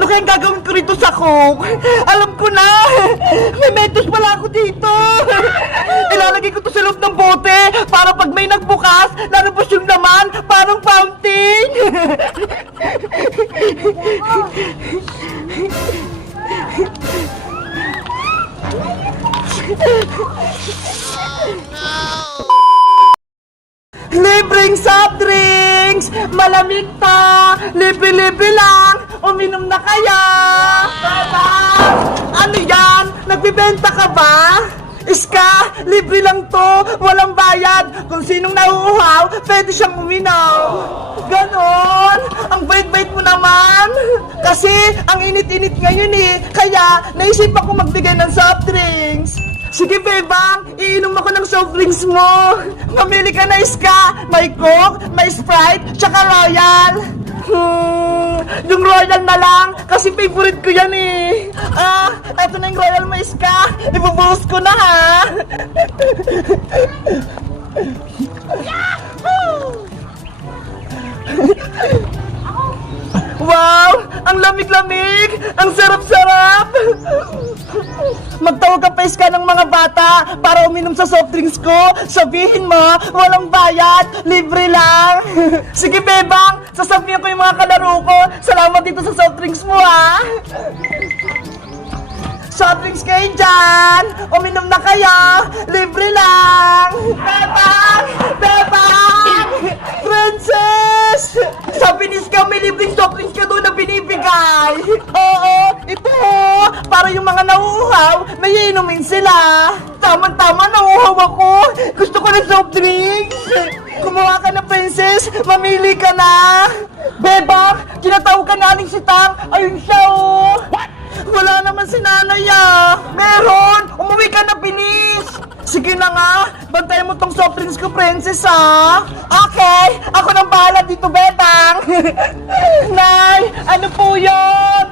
Ano kayang gagawin ko rito sa Coke? Alam ko na! May mentos pala ako dito! Ilalagay ko to sa loob ng bote para pag may nagbukas, lalabas yung laman parang fountain! Libreng soft drinks! Malamig pa! Libre-libre lang! Uminom na kaya! Baba! Ano yan? Nagbibenta ka ba? Iska, libre lang to, walang bayad. Kung sinong nauuhaw, pwede siyang uminaw. Ganon! Ang bait-bait mo naman! Kasi, ang init-init ngayon eh, kaya naisip ako magbigay ng soft drinks. Sige, Bebang, iinom ako ng soft drinks mo. Mamili ka na, Iska. May Coke, may Sprite, tsaka Royal. Hmm, yung Royal na lang, kasi favorite ko yan eh. Ah, eto na yung Royal mo, Iska. Ibubuhos ko na, ha? Wow! Ang lamig-lamig! Ang sarap-sarap! Magtawag ka pa iska ng mga bata para uminom sa soft drinks ko. Sabihin mo, walang bayad, libre lang. Sige, Bebang, sasabihin ko yung mga kalaro ko. Salamat dito sa soft drinks mo, ha? Soft drinks kayo dyan! Uminom na kayo! Libre lang! Bebang! Nauuhaw, may inumin sila! Tama-tama, nauuhaw ako! Gusto ko ng soft drinks! Kumuha ka na, princess! Mamili ka na! Bebang! Kinatawag ka na aling si Tang! Ayun siya, oh! Wala naman si nanay ah! Meron! Umuwi ka na, bilis! Sige na nga, bantayan mo tong soft drinks ko, princess ah! Okay, ako nang bahala dito, Betang! Nay, ano po yun?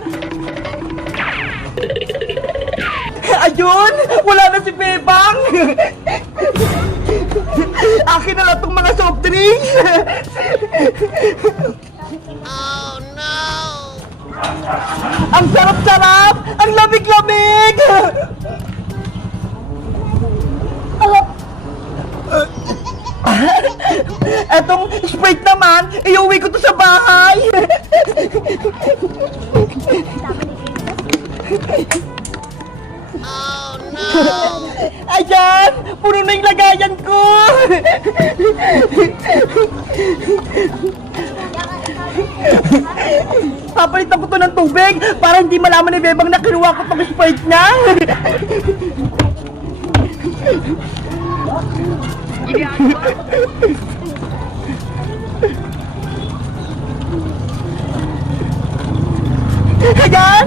Ayun! Wala na si Bebang! Akin na lang tong mga soft drinks! Ang sarap-sarap! Ang lamig-lamig! Etong Sprite naman, iuwi ko to sa bahay! Ayan! Puno na yung lagayan ko! Papalitan ko to ng tubig para hindi malaman ni Bebang na kinuha ko tong Sprite niya! Ayan!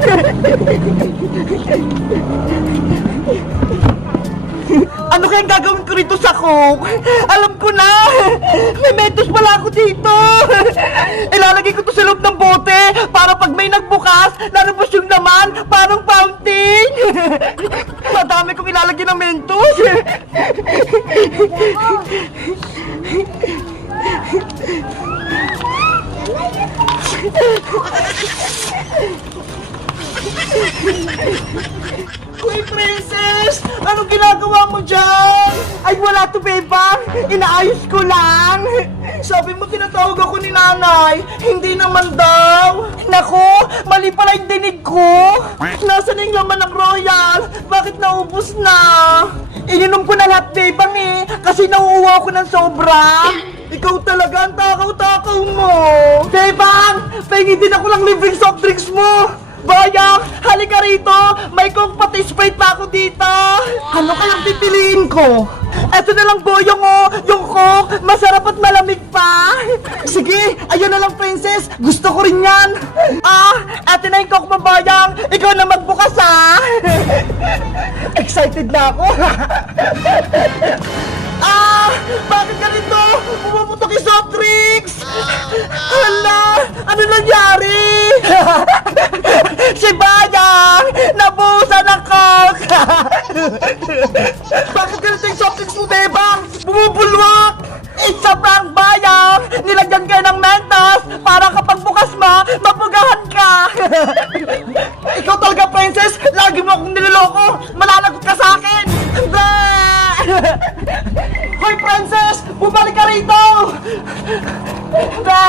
Rito sa Coke? Alam ko na! May mentos pala ako dito! Ilalagay ko to sa loob ng bote para pag may nagbukas, lalabas yung laman parang fountain! Madami kong ilalagay ng mentos! Uy, princess! Anong ginagawa mo dyan? Ay, wala to, Bebang! Inaayos ko lang! Sabi mo, tinatawag ako ni nanay. Hindi naman daw. Naku, mali pala yung dinig ko. Nasaan na yung laman ng royal? Bakit naubos na? Ininom ko na lahat, Bebang eh. Kasi nauuwa ko ng sobra. Ikaw talaga ang takaw-takaw mo. Bebang, pahingin din ako ng libreng soft drinks mo. Bayang, halika rito! May pati Sprite pa ako dito! Ano kayang pipiliin ko? Eto na lang boyong oh! Yung Coke, masarap at malamig pa! Sige, ayun na lang princess! Gusto ko rin yan! Ah, eto na yung Coke mo bayang! Ikaw na magbukas ah! Excited na ako! ah! Bakit ganito? Pumuputok yung soft drinks! Hala! Ano nangyari? si Bayang! Hoy, princess! Bumalik ka rito! Ba!